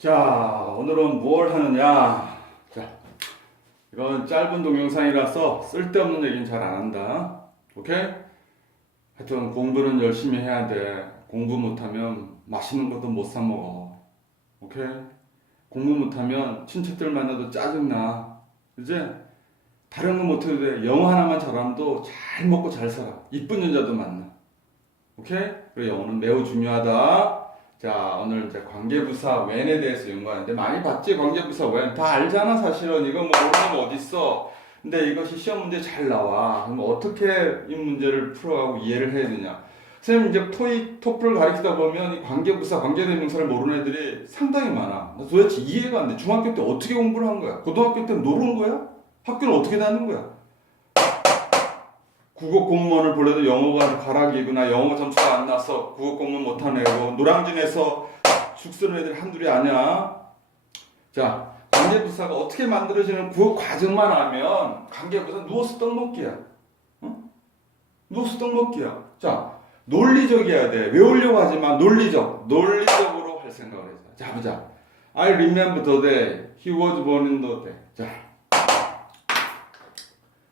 자, 오늘은 뭘 하느냐? 자, 이건 짧은 동영상이라서 쓸데없는 얘기는 잘 안 한다. 오케이? 하여튼 공부는 열심히 해야 돼. 공부 못하면 맛있는 것도 못 사 먹어. 오케이? 공부 못하면 친척들 만나도 짜증나. 이제 다른 거 못해도 돼. 영어 하나만 잘하면도 잘 먹고 잘 살아. 이쁜 여자도 만나. 오케이? 그리고 영어는 매우 중요하다. 자, 오늘 이제 관계부사 when에 대해서 연구하는데 많이 봤지? 관계부사 when. 다 알잖아, 사실은. 이거 뭐 모르는 거 어딨어. 근데 이것이 시험 문제 잘 나와. 그럼 어떻게 이 문제를 풀어가고 이해를 해야 되냐? 선생님 이제 토익, 토플 가르치다 보면 이 관계부사, 관계대명사를 모르는 애들이 상당히 많아. 나 도대체 이해가 안 돼. 중학교 때 어떻게 공부를 한 거야? 고등학교 때 노는 거야? 학교는 어떻게 다는 거야? 국어 공무원을 불러도 영어가 가락이구나 영어 점수가 안 나서 국어 공무원 못하는 애고 노량진에서 죽쓰는 애들 한둘이 아니야. 자 관계부사가 어떻게 만들어지는 그 과정만 알면 관계부사 누워서 떡 먹기야. 어? 누워서 떡 먹기야. 자 논리적이어야 돼. 외우려고 하지만 논리적 논리적으로 할 생각을 해서. 자 보자. I remember the day he was born in the day.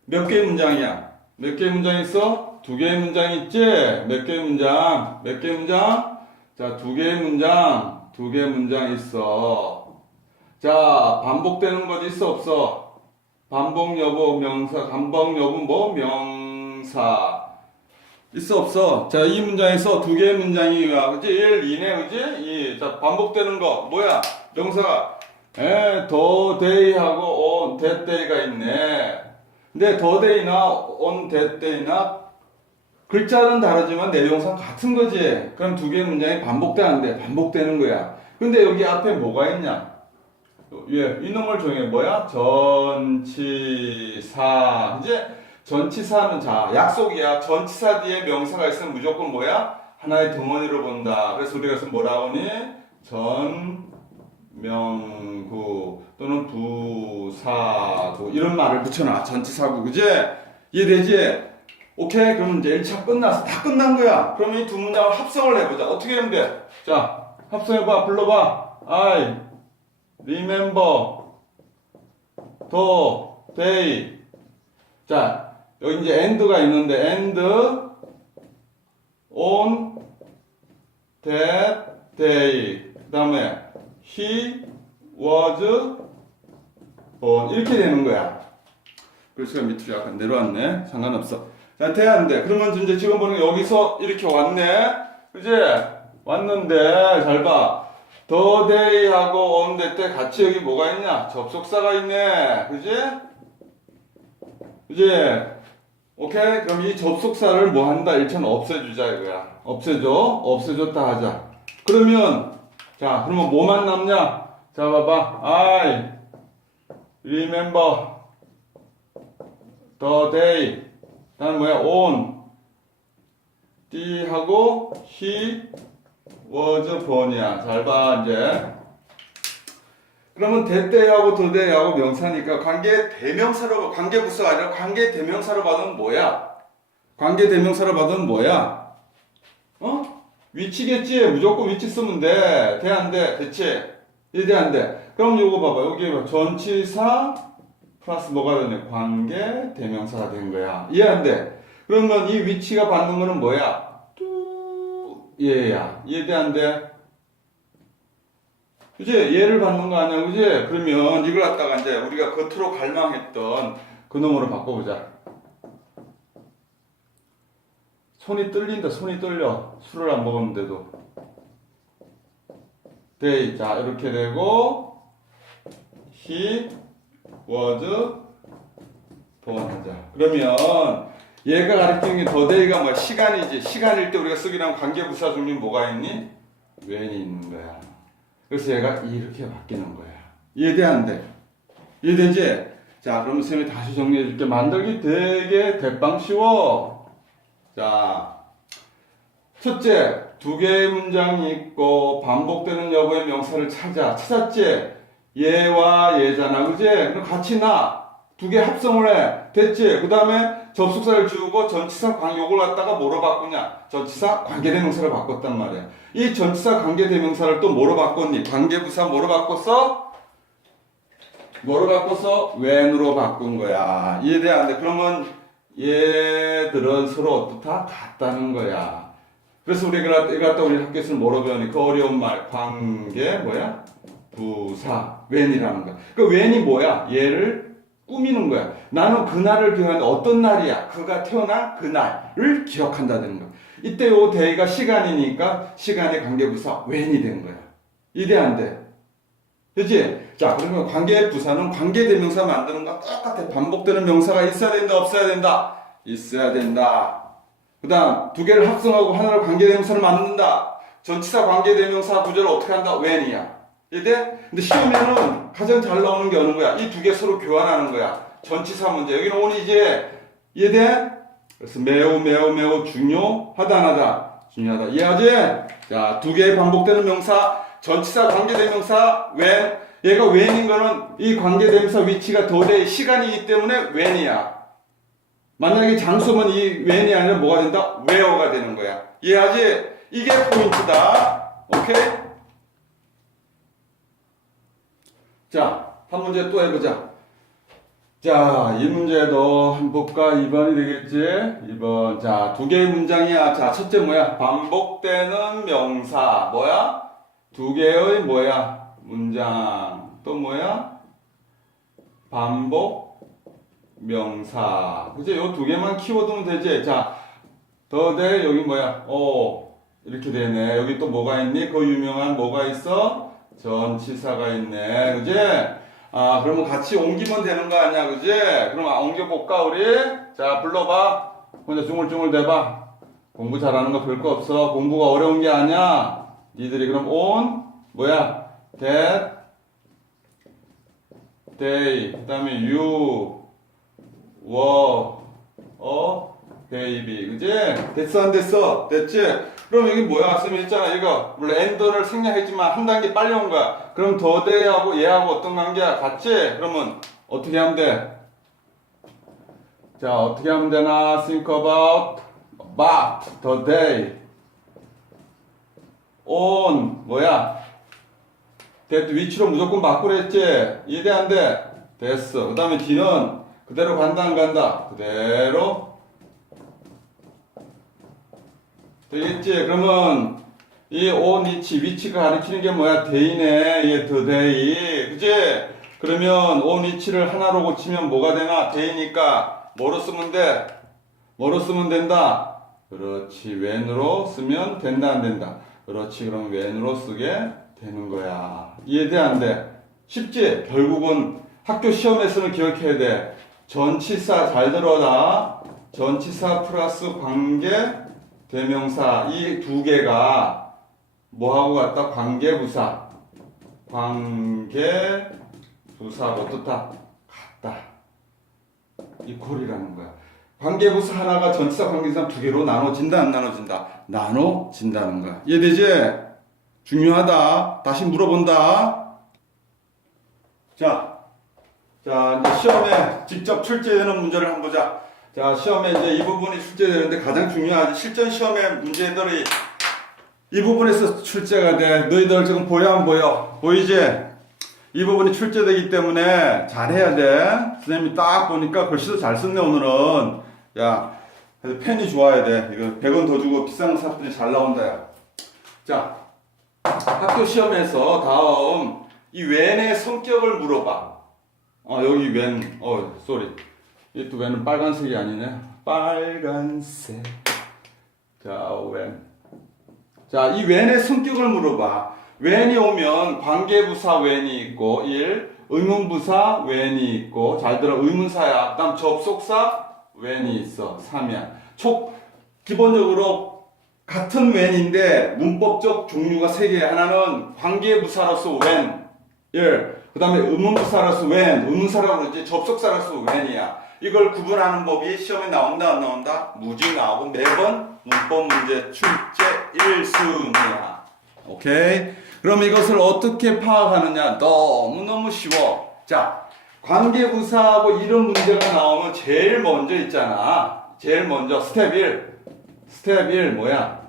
자몇 개의 문장이야 몇 개의 문장 있어? 두 개의 문장 있지? 몇 개의 문장? 몇 개의 문장? 자, 두 개의 문장. 두 개의 문장 있어. 자, 반복되는 것 있어, 없어? 반복 여부 명사, 반복 여부 뭐? 명사. 있어, 없어? 자, 이 문장에서 두 개의 문장이야. 그지? 1, 2네, 그지? 2. 자, 반복되는 거. 뭐야? 명사가. 에, 더, 데이 하고 온, that day가 있네. 근데 더데이나 day나 글자는 다르지만 내용상 같은 거지. 그럼 두 개의 문장이 반복되는데 반복되는 거야. 근데 여기 앞에 뭐가 있냐? 예, 이놈을 조용해. 뭐야? 전치사. 이제 전치사는 자 약속이야. 전치사 뒤에 명사가 있으면 무조건 뭐야? 하나의 덩어리로 본다. 그래서 우리가 그래서 뭐라고 하니? 전 명구 또는 부사구 이런 말을 붙여놔. 전치사구 그지? 이해되지? 오케이 그럼 이제 1차 끝났어. 다 끝난 거야. 그러면 이 두 문장을 합성을 해보자. 어떻게 하면 돼? 자 합성해봐. 불러봐. I remember the day 자 여기 이제 and가 있는데 and on that day 그 다음에 he was born. 이렇게 되는 거야. 글씨가 밑으로 약간 내려왔네. 상관없어. 자 돼야한데 그러면 이제 지금 보는 여기서 이렇게 왔네. 그지? 왔는데 잘봐. the day하고 on that 때 같이 여기 뭐가 있냐? 접속사가 있네. 그지? 그지? 오케이? 그럼 이 접속사를 뭐 한다? 일단 없애주자 이거야. 없애줘. 없애줬다 하자. 그러면 자 그러면 뭐만 남냐? 자 봐봐. I remember the day. 다음 뭐야? on. D 하고 he was born이야. 잘 봐 이제. 그러면 대때하고 도대하고 명사니까 관계 대명사로 관계 부사가 아니라 관계 대명사로 받으면 뭐야? 관계 대명사로 받으면 뭐야? 어? 위치겠지. 무조건 위치 쓰면 돼. 돼, 안 돼? 대치. 이돼, 안 돼? 그럼 요거 봐봐. 여기 봐. 전치사 플러스 뭐가 되냐? 관계 대명사가 된 거야. 이해 안 돼? 그러면 이 위치가 받는 거는 뭐야? 뚜, 얘야. 이해 돼, 안 돼? 그지? 얘를 받는 거 아니야, 그지? 그러면 이걸 갖다가 이제 우리가 겉으로 갈망했던 그 놈으로 바꿔보자. 손이 떨린다, 손이 떨려. 술을 안 먹었는데도. 네, 자, 이렇게 되고, he was born 하자. 그러면 얘가 가리키는 게 더데이가 뭐야? 시간이지. 시간일 때 우리가 쓰기로 한 관계부사 종류 뭐가 있니? when이 있는 거야. 그래서 얘가 이렇게 바뀌는 거야. 이해돼 안 돼? 이해되지? 자, 그럼 선생님이 다시 정리해 줄게. 만들기 되게 대빵 쉬워. 자, 첫째, 두 개의 문장이 있고 반복되는 여부의 명사를 찾아. 찾았지? 얘와 얘잖아. 그지? 그럼 같이 나. 두 개 합성을 해. 됐지? 그 다음에 접속사를 지우고 전치사 관 요걸 갖다가 뭐로 바꾸냐? 전치사 관계대명사를 바꿨단 말이야. 이 전치사 관계대명사를 또 뭐로 바꿨니? 관계부사 뭐로 바꿨어? 뭐로 바꿨어? when으로 바꾼 거야. 이해돼 안 돼? 그러면 얘들은 서로 어떻다? 같다는 거야. 그래서 우리가 갖다 우리 학교에서는 뭐로 배우니? 그 어려운 말 관계 뭐야? 부사 when이라는 거야. 그 when이 뭐야? 얘를 꾸미는 거야. 나는 그날을 기억하는데 어떤 날이야? 그가 태어난 그날을 기억한다는 거야. 이때 요 데이가 시간이니까 시간의 관계부사 when이 된 거야. 이돼 안 돼? 그지? 자, 그러면 관계 부사는 관계 대명사 만드는 거랑 똑같아. 반복되는 명사가 있어야 된다, 없어야 된다? 있어야 된다. 그 다음, 두 개를 합성하고 하나를 관계 대명사를 만든다. 전치사 관계 대명사 구조를 어떻게 한다? when이야. 이해돼? 근데 시험에는 가장 잘 나오는 게 어느 거야? 이 두 개 서로 교환하는 거야. 전치사 문제. 여기는 오늘 이제, 이해돼? 그래서 매우 매우 매우 중요하다 안 하다? 중요하다. 이해하지? 자, 두 개의 반복되는 명사, 전치사 관계대명사, when. 얘가 when인 거는 이 관계대명사 위치가 도대의 시간이기 때문에 when이야. 만약에 장소면 이 when이 아니라 뭐가 된다? where가 되는 거야. 이해하지? 이게 포인트다. 오케이? 자, 한 문제 또 해보자. 자, 이 문제도 볼까? 2번이 되겠지? 2번. 자, 두 개의 문장이야. 자, 첫째 뭐야? 반복되는 명사. 뭐야? 두 개의 뭐야? 문장. 또 뭐야? 반복 명사. 그지? 요두 개만 키워두면 되지? 자, 더 대 여기 뭐야? 어, 이렇게 되네. 여기 또 뭐가 있니? 그 유명한 뭐가 있어? 전치사가 있네. 그지? 아, 그러면 같이 옮기면 되는 거 아니야, 그지? 그럼 아, 옮겨볼까, 우리? 자, 불러봐. 혼자 중얼중얼 대봐. 공부 잘하는 거 별거 없어. 공부가 어려운 게 아니야. 니들이 그럼 on, 뭐야? that, they, 그 다음에 you, were, a baby. 그지? 됐어, 안 됐어? 됐지? 그럼 여기 뭐야? 쓰면 있잖아. 이거. 물론 엔더를 생략했지만 한 단계 빨리 온 거야. 그럼 더 데이하고 얘하고 어떤 관계야? 같지? 그러면 어떻게 하면 돼? 자, 어떻게 하면 되나? Think about, about, the day. On, 뭐야? that 위치로 무조건 바꾸랬지? 이해돼, 안 돼? 됐어. 그 다음에 D는 그대로 간다, 안 간다? 그대로 되겠지? 그러면 이 on 위치, 위치가 가리키는 게 뭐야? 데이네. 얘 the day. 그지? 그러면 on 위치를 하나로 고치면 뭐가 되나? 데이니까 뭐로 쓰면 돼? 뭐로 쓰면 된다? 그렇지. when으로 쓰면 된다, 안 된다? 그렇지. 그럼 when으로 쓰게 되는 거야. 이해돼, 안 돼? 쉽지? 결국은 학교 시험에서는 기억해야 돼. 전치사 잘 들어라. 전치사 플러스 관계 대명사 이 두 개가 뭐하고 같다? 관계부사 관계부사 어떻다? 같다 이퀄이라는 거야 관계부사 하나가 전치사 관계사 두 개로 나눠진다 안 나눠진다? 나눠진다는 거야 이해되지? 중요하다 다시 물어본다 자, 자 시험에 직접 출제되는 문제를 한번 보자 자, 시험에 이제 이 부분이 출제되는데 가장 중요하지. 실전 시험의 문제들이 이 부분에서 출제가 돼. 너희들 지금 보여 안 보여? 보이지? 이 부분이 출제되기 때문에 잘해야 돼. 선생님이 딱 보니까 글씨도 잘 썼네, 오늘은. 야, 그래서 펜이 좋아야 돼. 이거 100원 더 주고 비싼 거 샀더니 잘 나온다, 야. 자, 학교 시험에서 다음 이 웬의 성격을 물어봐. 어, 여기 웬, 어, 쏘리. 이 또 웬은 빨간색이 아니네. 빨간색. 자, 웬. 자, 이 웬의 성격을 물어봐. 웬이 오면 관계부사 웬이 있고, 1. 의문부사 웬이 있고, 잘 들어, 의문사야. 그 다음 접속사 웬이 있어. 3이야. 촉, 기본적으로 같은 웬인데, 문법적 종류가 3개. 하나는 관계부사로서 웬. 1. 그 다음에 의문부사로서 웬. 의문사라고 그러지. 접속사로서 웬이야. 이걸 구분하는 법이 시험에 나온다 안 나온다? 무지 나오고 매번 문법 문제 출제 1순위야. 오케이? 그럼 이것을 어떻게 파악하느냐? 너무너무 쉬워. 자, 관계부사하고 이런 문제가 나오면 제일 먼저 있잖아. 제일 먼저 스텝 1. 스텝 1 뭐야?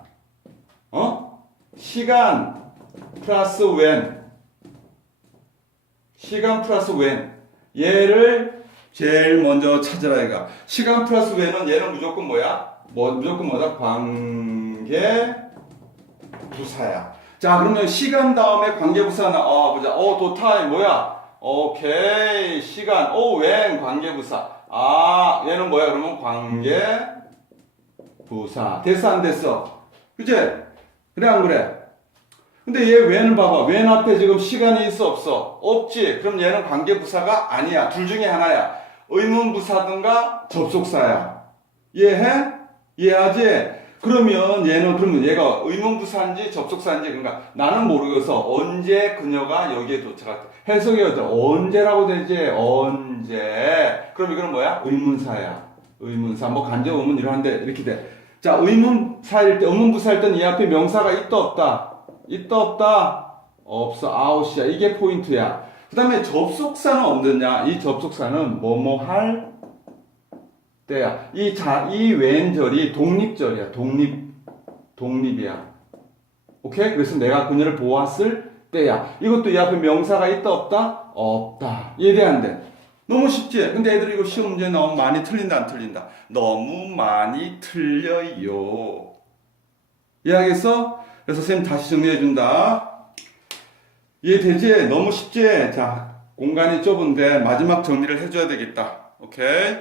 어? 시간 플러스 when. 시간 플러스 when. 얘를 제일 먼저 찾으라 이가. 시간 플러스 when은 얘는 무조건 뭐야? 뭐 무조건 뭐다? 관계 부사야. 자, 그러면 시간 다음에 관계 부사 나, 어, 보자. 어, 도타임, 뭐야? 오케이. 시간. 오, 웬 관계부사. 아, 얘는 뭐야? 그러면 관계부사. 됐어, 안 됐어? 그제? 그래, 안 그래? 근데 얘 웬을 봐봐. 웬 앞에 지금 시간이 있어, 없어? 없지. 그럼 얘는 관계부사가 아니야. 둘 중에 하나야. 의문부사든가 접속사야. 이해해? 이해하지? 그러면 얘는 그러면 얘가 의문부사인지 접속사인지 그러니까 나는 모르겠어 언제 그녀가 여기에 도착할 때 해석이 어때? 언제라고 되지? 언제? 그럼 이거는 뭐야? 의문사야. 의문사. 뭐 간접 의문 이러한데 이렇게 돼자 의문사일 때 의문부사일 때는 이 앞에 명사가 있다 없다? 있다 없다? 없어. 아웃이야. 이게 포인트야. 그 다음에 접속사는 없느냐? 이 접속사는 뭐뭐 할 때야. 이 자, 이 왼절이 독립절이야. 독립, 독립이야. 오케이? 그래서 내가 그녀를 보았을 때야. 이것도 이 앞에 명사가 있다, 없다? 없다. 이해돼, 안 돼? 너무 쉽지? 근데 애들이 이거 시험 문제 나오면 많이 틀린다, 안 틀린다? 너무 많이 틀려요. 이해하겠어? 그래서 선생님 다시 정리해준다. 이해되지? 너무 쉽지? 자, 공간이 좁은데 마지막 정리를 해줘야 되겠다. 오케이?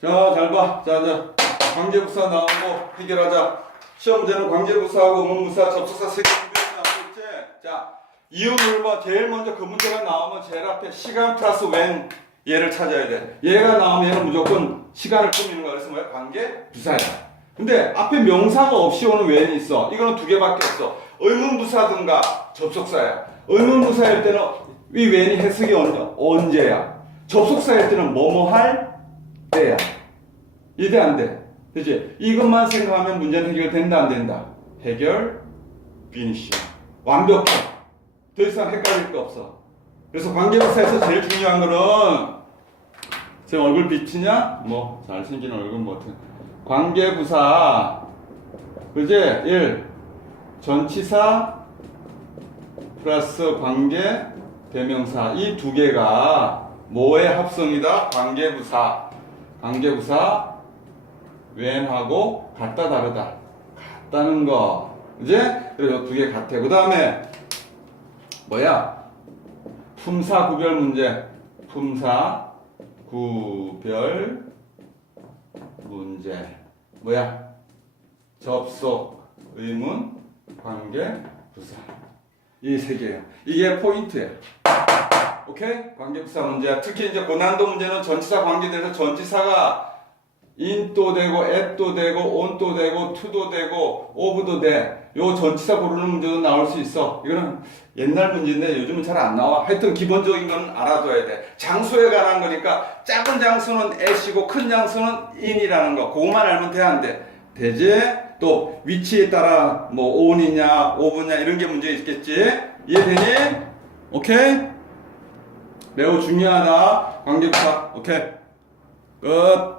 자, 잘 봐. 자, 자, 관계부사 나오고 해결하자. 시험 문제는 관계부사하고 의문부사, 접속사 세개 있지? 자, 이유를 봐. 제일 먼저 그 문제가 나오면 제일 앞에 시간 플러스 when 얘를 찾아야 돼. 얘가 나오면 얘는 무조건 시간을 꾸미는 거야. 그래서 뭐야? 관계부사야. 근데 앞에 명사가 없이 오는 when이 있어. 이거는 두 개밖에 없어. 의문부사든가 접속사야. 의문부사일 때는 이 when이 해석이 언제, 언제야? 접속사일 때는 뭐뭐 할 때야. 이돼 안 돼? 그지? 이것만 생각하면 문제는 해결된다 안 된다? 해결 비니시 완벽해. 더 이상 헷갈릴 거 없어. 그래서 관계부사에서 제일 중요한 거는 제 얼굴 비치냐? 뭐 잘생긴 얼굴 뭐 어떤 관계부사 그지? 1 전치사 플러스 관계 대명사 이 두 개가 뭐의 합성이다? 관계부사 관계부사 when하고 같다 다르다. 같다는 거. 이제 그리고 두개 같아 그 다음에 뭐야? 품사 구별 문제. 품사 구별 문제. 뭐야? 접속 의문 관계 부사. 이 세 개야 이게 포인트야 오케이? 관계부사 문제. 특히 이제 고난도 문제는 전치사 관계돼서 전치사가 in도 되고 at도 되고 on도 되고 to도 되고 of도 돼. 요 전치사 고르는 문제도 나올 수 있어. 이거는 옛날 문제인데 요즘은 잘 안 나와. 하여튼 기본적인 건 알아둬야 돼. 장소에 관한 거니까 작은 장소는 at이고 큰 장소는 in이라는 거. 그거만 알면 돼, 안 돼? 되지? 또 위치에 따라 뭐 on이냐, of냐 이런 게 문제 있겠지? 이해되니? 오케이? 매우 중요하다. 관계부사. 오케이. 끝.